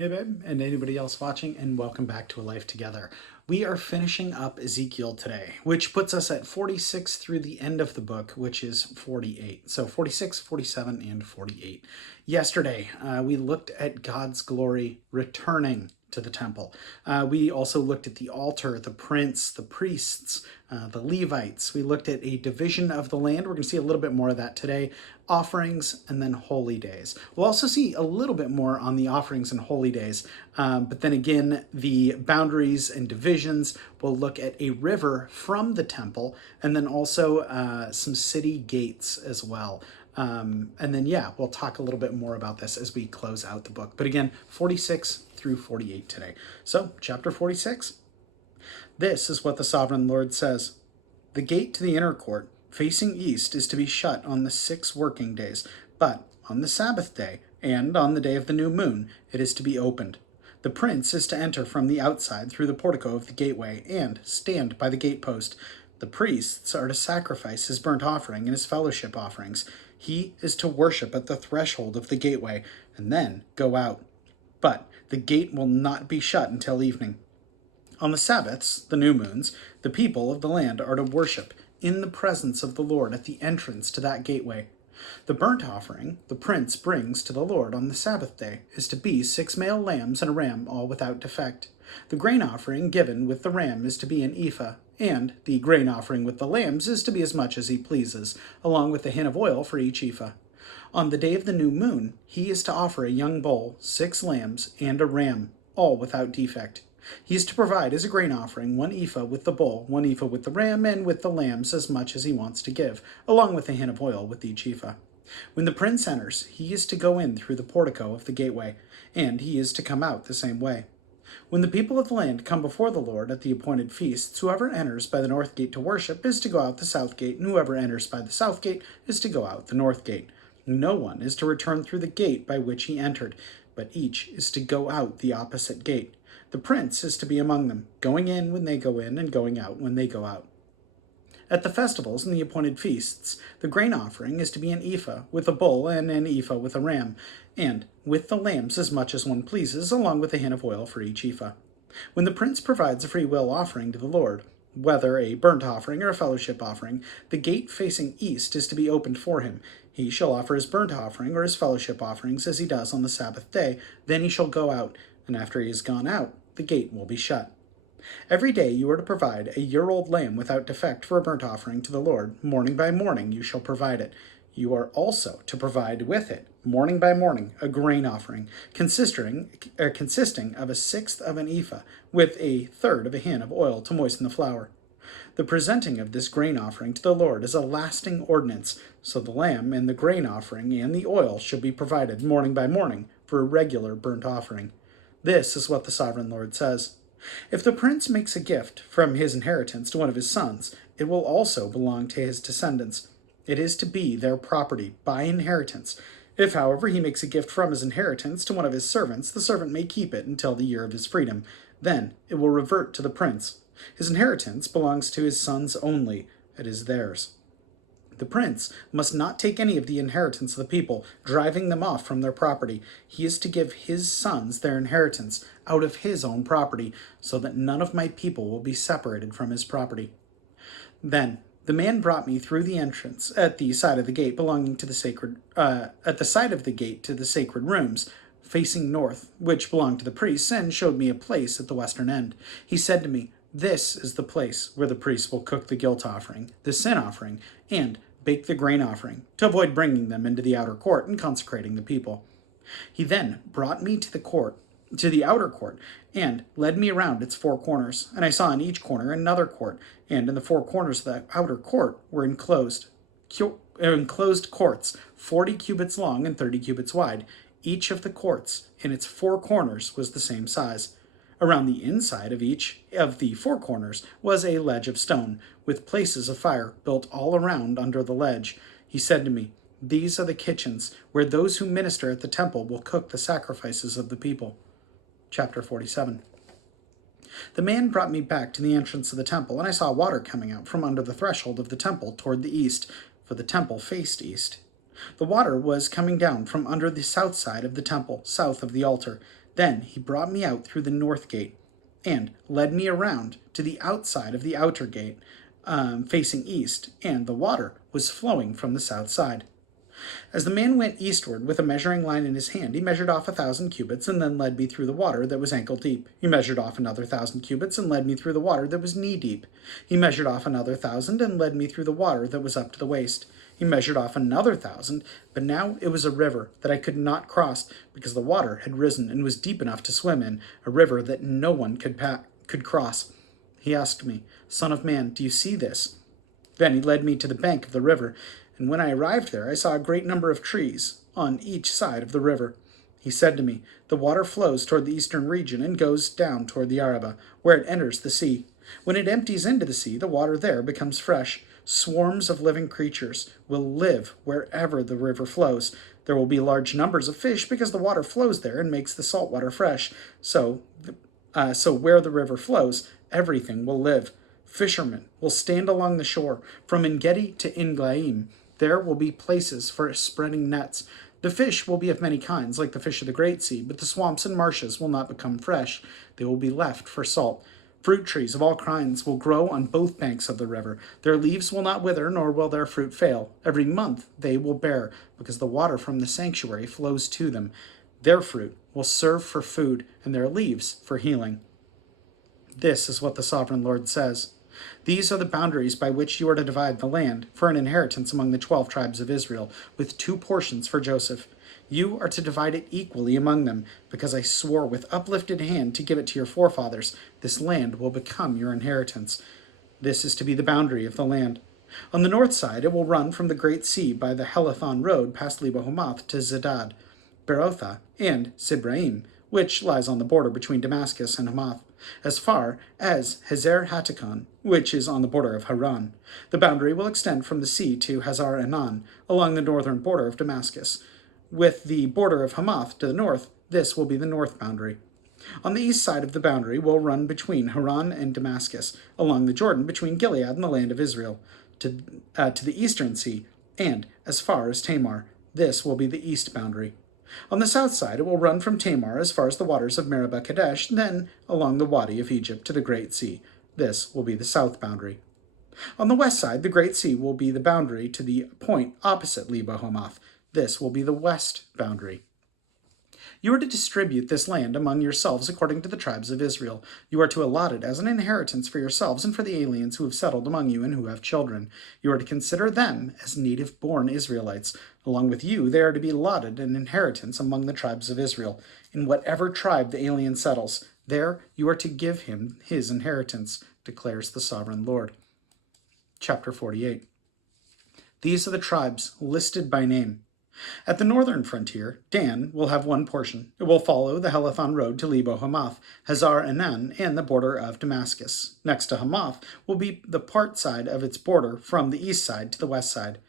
Hey, babe, and anybody else watching, and welcome back to A Life Together. We are finishing up Ezekiel today, which puts us at 46 through the end of the book, which is 48. So 46, 47, and 48. Yesterday, we looked at God's glory returning to the temple. We also looked at the altar, the prince, the priests, the Levites. We looked at a division of the land. We're going to see a little bit more of that today. Offerings and then holy days. We'll also see a little bit more on the offerings and holy days. But then again, the boundaries and divisions. We'll look at a river from the temple and then also some city gates as well. And then, we'll talk a little bit more about this as we close out the book. But again, 46 through 48 today. So, chapter 46. This is what the sovereign Lord says. The gate to the inner court, facing east, is to be shut on the 6 working days, but on the Sabbath day and on the day of the new moon it is to be opened. The prince is to enter from the outside through the portico of the gateway and stand by the gatepost. The priests are to sacrifice his burnt offering and his fellowship offerings. He is to worship at the threshold of the gateway and then go out. But the gate will not be shut until evening. On the Sabbaths, the new moons, the people of the land are to worship in the presence of the Lord at the entrance to that gateway. The burnt offering the prince brings to the Lord on the Sabbath day is to be 6 male lambs and a ram, all without defect. The grain offering given with the ram is to be an ephah, and the grain offering with the lambs is to be as much as he pleases, along with a hin of oil for each ephah. On the day of the new moon, he is to offer a young bull, 6 lambs, and a ram, all without defect. He is to provide as a grain offering 1 ephah with the bull, 1 ephah with the ram, and with the lambs as much as he wants to give, along with a hin of oil with each ephah. When the prince enters, he is to go in through the portico of the gateway, and he is to come out the same way. When the people of the land come before the Lord at the appointed feasts, whoever enters by the north gate to worship is to go out the south gate, and whoever enters by the south gate is to go out the north gate. No one is to return through the gate by which he entered, but each is to go out the opposite gate. The prince is to be among them, going in when they go in and going out when they go out. At the festivals and the appointed feasts, the grain offering is to be an ephah with a bull and an ephah with a ram, and with the lambs as much as one pleases, along with a hin of oil for each ephah. When the prince provides a free will offering to the Lord, whether a burnt offering or a fellowship offering, the gate facing east is to be opened for him. He shall offer his burnt offering or his fellowship offerings as he does on the Sabbath day. Then he shall go out, and after he has gone out, the gate will be shut. Every day you are to provide a year-old lamb without defect for a burnt offering to the Lord. Morning by morning you shall provide it. You are also to provide with it, morning by morning, a grain offering, consisting of 1/6 of an ephah, with 1/3 of a hin of oil to moisten the flour. The presenting of this grain offering to the Lord is a lasting ordinance, so the lamb and the grain offering and the oil should be provided morning by morning for a regular burnt offering. This is what the sovereign Lord says. If the prince makes a gift from his inheritance to one of his sons, it will also belong to his descendants. It is to be their property by inheritance. If, however, he makes a gift from his inheritance to one of his servants, the servant may keep it until the year of his freedom. Then it will revert to the prince. His inheritance belongs to his sons only. It is theirs. The prince must not take any of the inheritance of the people, driving them off from their property. He is to give his sons their inheritance out of his own property, so that none of my people will be separated from his property. Then the man brought me through the entrance at the side of the gate belonging to the sacred, at the side of the gate to the sacred rooms, facing north, which belonged to the priests, and showed me a place at the western end. He said to me, "This is the place where the priests will cook the guilt offering, the sin offering, and bake the grain offering, to avoid bringing them into the outer court and consecrating the people." He then brought me to the outer court, and led me around its 4 corners, and I saw in each corner another court, and in the 4 corners of the outer court were enclosed courts, 40 cubits long and 30 cubits wide. Each of the courts in its 4 corners was the same size. Around the inside of each of the 4 corners was a ledge of stone, with places of fire built all around under the ledge. He said to me, "These are the kitchens where those who minister at the temple will cook the sacrifices of the people." Chapter 47. The man brought me back to the entrance of the temple, and I saw water coming out from under the threshold of the temple toward the east, for the temple faced east. The water was coming down from under the south side of the temple, south of the altar. Then he brought me out through the north gate and led me around to the outside of the outer gate, facing east, and the water was flowing from the south side. As the man went eastward with a measuring line in his hand, he measured off 1,000 cubits, and then led me through the water that was ankle deep. He measured off another 1,000 cubits, and led me through the water that was knee deep. He measured off another 1,000, and led me through the water that was up to the waist. He measured off another 1,000, but now it was a river that I could not cross, because the water had risen and was deep enough to swim in, a river that no one could cross. He asked me, "Son of man, do you see this?" Then he led me to the bank of the river, and when I arrived there, I saw a great number of trees on each side of the river. He said to me, "The water flows toward the eastern region and goes down toward the Araba, where it enters the sea. When it empties into the sea, the water there becomes fresh. Swarms of living creatures will live wherever the river flows. There will be large numbers of fish because the water flows there and makes the salt water fresh. So where the river flows, everything will live. Fishermen will stand along the shore, from En-gedi to En-Glaim. There will be places for spreading nets. The fish will be of many kinds, like the fish of the Great Sea, but the swamps and marshes will not become fresh. They will be left for salt. Fruit trees of all kinds will grow on both banks of the river. Their leaves will not wither, nor will their fruit fail. Every month they will bear, because the water from the sanctuary flows to them. Their fruit will serve for food, and their leaves for healing." This is what the Sovereign Lord says. "These are the boundaries by which you are to divide the land for an inheritance among the 12 tribes of Israel, with 2 portions for Joseph. You are to divide it equally among them, because I swore with uplifted hand to give it to your forefathers. This land will become your inheritance. This is to be the boundary of the land. On the north side, it will run from the Great Sea by the Helathon road past Lebo-Hamath to Zedad, Berotha, and Sibraim, which lies on the border between Damascus and Hamath, as far as Hazer Hatikon, which is on the border of Haran. The boundary will extend from the sea to Hazar Enan, along the northern border of Damascus. With the border of Hamath to the north, this will be the north boundary. On the east side of the boundary will run between Haran and Damascus, along the Jordan between Gilead and the land of Israel, to the eastern sea, and as far as Tamar. This will be the east boundary. On the south side, it will run from Tamar as far as the waters of Meribah Kadesh, then along the Wadi of Egypt to the Great Sea. This will be the south boundary. On the west side, the Great Sea will be the boundary to the point opposite Lebo-Hamath. This will be the west boundary. You are to distribute this land among yourselves according to the tribes of Israel. You are to allot it as an inheritance for yourselves and for the aliens who have settled among you and who have children. You are to consider them as native-born Israelites. Along with you, they are to be allotted an inheritance among the tribes of Israel. In whatever tribe the alien settles, there you are to give him his inheritance, declares the Sovereign Lord. Chapter 48. These are the tribes listed by name. At the northern frontier, Dan will have 1 portion. It will follow the Helathon road to Lebo-Hamath, Hazar Enan, and the border of Damascus. Next to Hamath will be the part side of its border from the east side to the west side.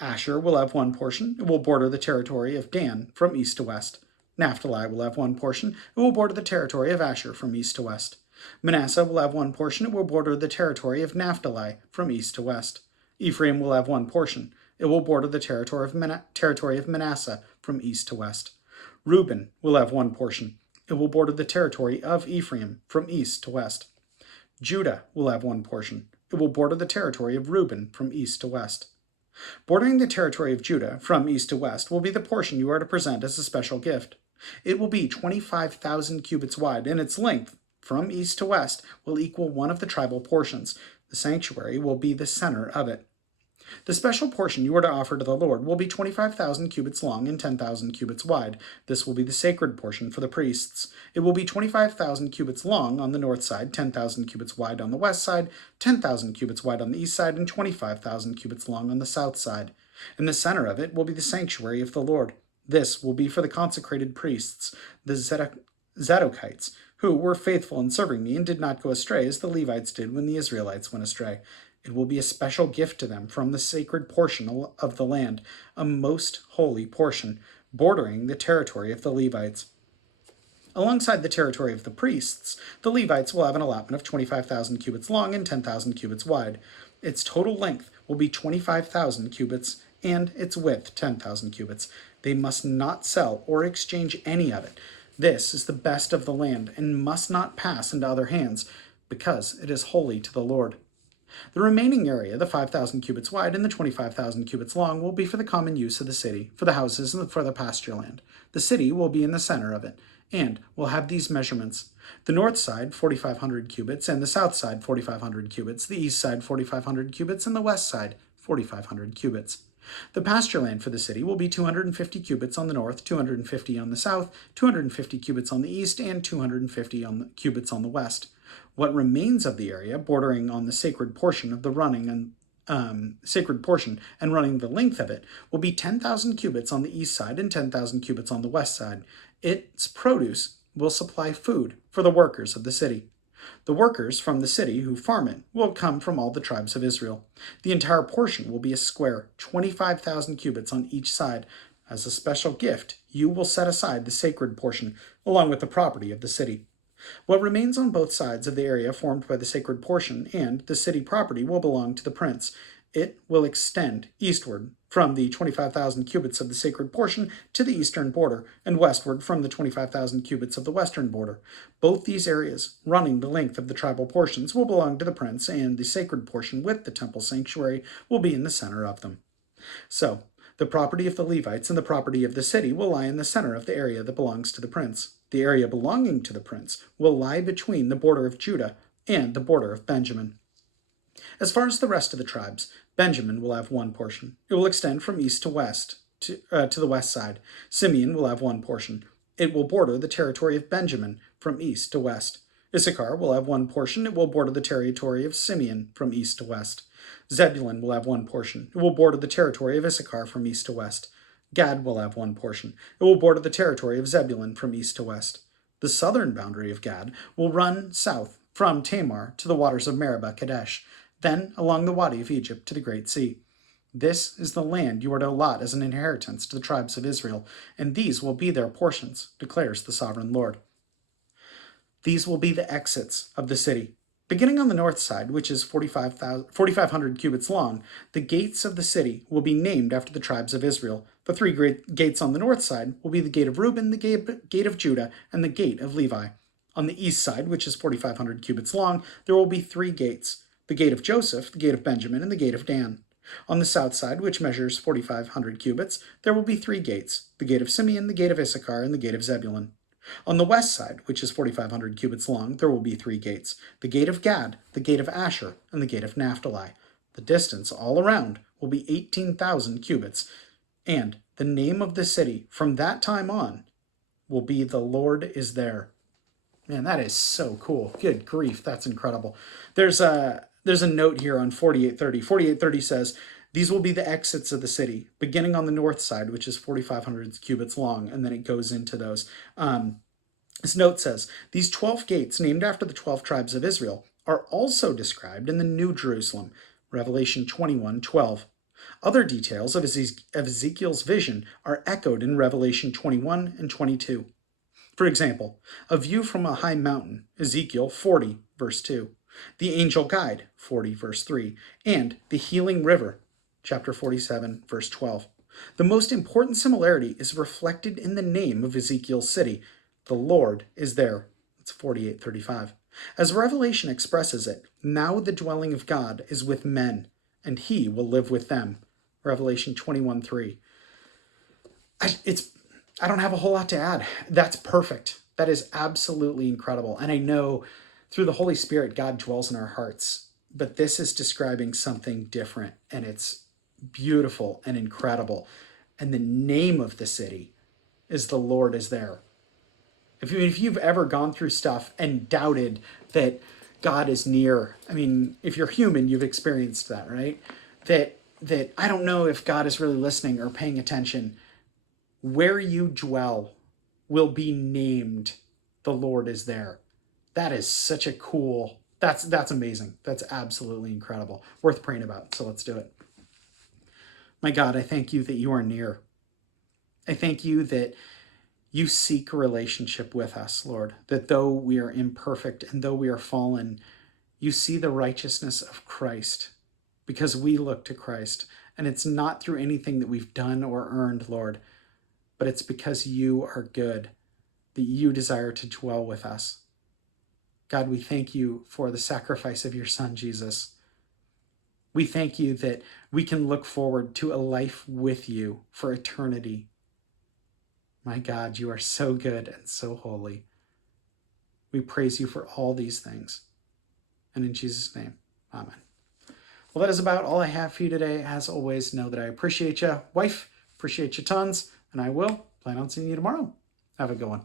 Asher will have 1 portion. It will border the territory of Dan from east to west. Naphtali will have 1 portion. It will border the territory of Asher from east to west. Manasseh will have 1 portion. It will border the territory of Naphtali from east to west. Ephraim will have 1 portion. It will border the territory of Manasseh from east to west. Reuben will have 1 portion. It will border the territory of Ephraim from east to west. Judah will have 1 portion. It will border the territory of Reuben from east to west. Bordering the territory of Judah from east to west will be the portion you are to present as a special gift. It will be 25,000 cubits wide, and its length, from east to west, will equal 1 of the tribal portions. The sanctuary will be the center of it. The special portion you are to offer to the Lord will be 25,000 cubits long and 10,000 cubits wide. This will be the sacred portion for the priests. It will be 25,000 cubits long on the north side, 10,000 cubits wide on the west side, 10,000 cubits wide on the east side, and 25,000 cubits long on the south side. In the center of it will be the sanctuary of the Lord. This will be for the consecrated priests, the Zadokites, who were faithful in serving me and did not go astray as the Levites did when the Israelites went astray. It will be a special gift to them from the sacred portion of the land, a most holy portion, bordering the territory of the Levites. Alongside the territory of the priests, the Levites will have an allotment of 25,000 cubits long and 10,000 cubits wide. Its total length will be 25,000 cubits, and its width 10,000 cubits. They must not sell or exchange any of it. This is the best of the land and must not pass into other hands, because it is holy to the Lord. The remaining area, the 5,000 cubits wide and the 25,000 cubits long, will be for the common use of the city, for the houses and for the pasture land. The city will be in the center of it, and will have these measurements: the north side 4,500 cubits, and the south side 4,500 cubits, the east side 4,500 cubits, and the west side 4,500 cubits. The pasture land for the city will be 250 cubits on the north, 250 on the south, 250 cubits on the east, and 250 cubits on the west. What remains of the area bordering on the sacred portion of the running and sacred portion and running the length of it will be 10,000 cubits on the east side and 10,000 cubits on the west side. Its produce will supply food for the workers of the city. The workers from the city who farm it will come from all the tribes of Israel. The entire portion will be a square, 25,000 cubits on each side. As a special gift, you will set aside the sacred portion, along with the property of the city. What remains on both sides of the area formed by the sacred portion and the city property will belong to the prince. It will extend eastward from the 25,000 cubits of the sacred portion to the eastern border, and westward from the 25,000 cubits of the western border. Both these areas, running the length of the tribal portions, will belong to the prince, and the sacred portion with the temple sanctuary will be in the center of them. So, the property of the Levites and the property of the city will lie in the center of the area that belongs to the prince. The area belonging to the prince will lie between the border of Judah and the border of Benjamin. As far as the rest of the tribes, Benjamin will have one portion. It will extend from east to west to the west side. Simeon will have one portion. It will border the territory of Benjamin from east to west. Issachar will have one portion. It will border the territory of Simeon from east to west. Zebulun will have one portion. It will border the territory of Issachar from east to west. Gad will have one portion. It will border the territory of Zebulun from east to west. The southern boundary of Gad will run south from Tamar to the waters of Meribah Kadesh, then along the Wadi of Egypt to the Great Sea. This is the land you are to allot as an inheritance to the tribes of Israel, and these will be their portions, declares the sovereign Lord. These will be the exits of the city. Beginning on the north side, which is 4,500 cubits long, the gates of the city will be named after the tribes of Israel. The three great gates on the north side will be the gate of Reuben, the gate of Judah, and the gate of Levi. On the east side, which is 4,500 cubits long, there will be three gates: the gate of Joseph, the gate of Benjamin, and the gate of Dan. On the south side, which measures 4,500 cubits, there will be three gates: the gate of Simeon, the gate of Issachar, and the gate of Zebulun. On the west side, which is 4,500 cubits long, there will be three gates: the gate of Gad, the gate of Asher, and the gate of Naphtali. The distance all around will be 18,000 cubits, and the name of the city from that time on will be "The Lord is there." Man, that is so cool. Good grief, that's incredible. There's a note here on 4830. 4830 says, these will be the exits of the city, beginning on the north side, which is 4,500 cubits long, and then it goes into those. This note says, these 12 gates, named after the 12 tribes of Israel, are also described in the New Jerusalem, Revelation 21:12. Other details of Ezekiel's vision are echoed in Revelation 21 and 22. For example, a view from a high mountain, Ezekiel 40, verse 2. The angel guide, 40, verse 3. And the healing river, chapter 47, verse 12. The most important similarity is reflected in the name of Ezekiel's city. The Lord is there. That's 48:35. As Revelation expresses it, now the dwelling of God is with men, and he will live with them. Revelation 21:3. I don't have a whole lot to add. That's perfect. That is absolutely incredible. And I know through the Holy Spirit, God dwells in our hearts. But this is describing something different, and it's beautiful and incredible. And the name of the city is "The Lord is there." If you've ever gone through stuff and doubted that God is near, I mean, if you're human, you've experienced that, right? That I don't know if God is really listening or paying attention. Where you dwell will be named "The Lord is there." That is such a cool, that's amazing. That's absolutely incredible. Worth praying about. So let's do it. My God, I thank you that you are near. I thank you that you seek a relationship with us, Lord, that though we are imperfect and though we are fallen, you see the righteousness of Christ because we look to Christ. And it's not through anything that we've done or earned, Lord, but it's because you are good. that you desire to dwell with us. God, we thank you for the sacrifice of your Son, Jesus. We thank you that we can look forward to a life with you for eternity. My God, you are so good and so holy. We praise you for all these things. And in Jesus' name, amen. Well, that is about all I have for you today. As always, know that I appreciate you. Wife, appreciate you tons. And I will plan on seeing you tomorrow. Have a good one.